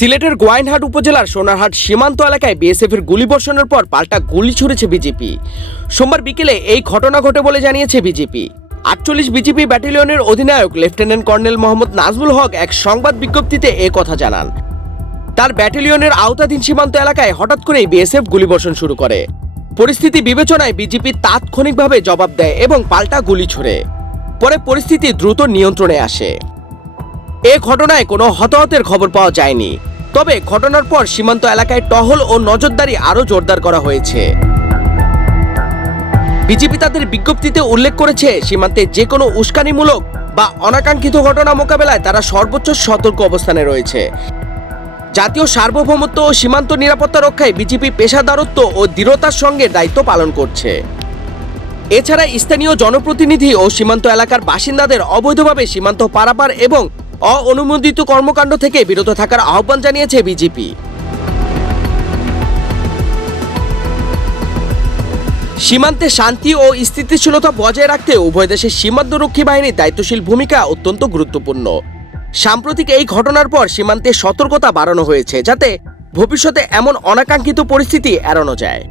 সিলেটের গোয়াইনহাট উপজেলার সোনারহাট সীমান্ত এলাকায় বিএসএফের গুলিবর্ষণের পর পাল্টা গুলি ছুড়েছে বিজেপি। সোমবার বিকেলে এই ঘটনা ঘটে বলে জানিয়েছে বিজেপি। ৪৮ বিজেপি ব্যাটালিয়নের অধিনায়ক লেফটেন্যান্ট কর্নেল মোহাম্মদ নাজমুল হক এক সংবাদ বিজ্ঞপ্তিতে এ কথা জানান। তার ব্যাটালিয়নের আওতাধীন সীমান্ত এলাকায় হঠাৎ করেই বিএসএফ গুলিবর্ষণ শুরু করে। পরিস্থিতি বিবেচনায় বিজেপি তাৎক্ষণিকভাবে জবাব দেয় এবং পাল্টা গুলি ছোড়ে। পরে পরিস্থিতি দ্রুত নিয়ন্ত্রণে আসে। এ ঘটনায় কোনো হতাহতের খবর পাওয়া যায়নি, তবে ঘটনার পর সীমান্ত এলাকায় টহল ও নজরদারি আরও জোরদার করা হয়েছে। বিজেপি তাদের বিজ্ঞপ্তিতে উল্লেখ করেছে, সীমান্তে যে কোনো উস্কানিমূলক বা অনাকাঙ্ক্ষিত ঘটনা মোকাবেলায় তারা সর্বোচ্চ সতর্ক অবস্থানে রয়েছে। জাতীয় সার্বভৌমত্ব ও সীমান্ত নিরাপত্তা রক্ষায় বিজেপি পেশাদারত্ব ও দৃঢ়তার সঙ্গে দায়িত্ব পালন করছে। এছাড়া স্থানীয় জনপ্রতিনিধি ও সীমান্ত এলাকার বাসিন্দাদের অবৈধভাবে সীমান্ত পারাপার এবং অননুমোদিত কর্মকাণ্ড থেকে বিরত থাকার আহ্বান জানিয়েছে বিজেপি। সীমান্তে শান্তি ও স্থিতিশীলতা বজায় রাখতে উভয় দেশের সীমান্তরক্ষী বাহিনীর দায়িত্বশীল ভূমিকা অত্যন্ত গুরুত্বপূর্ণ। সাম্প্রতিক এই ঘটনার পর সীমান্তে সতর্কতা বাড়ানো হয়েছে, যাতে ভবিষ্যতে এমন অনাকাঙ্ক্ষিত পরিস্থিতি এড়ানো যায়।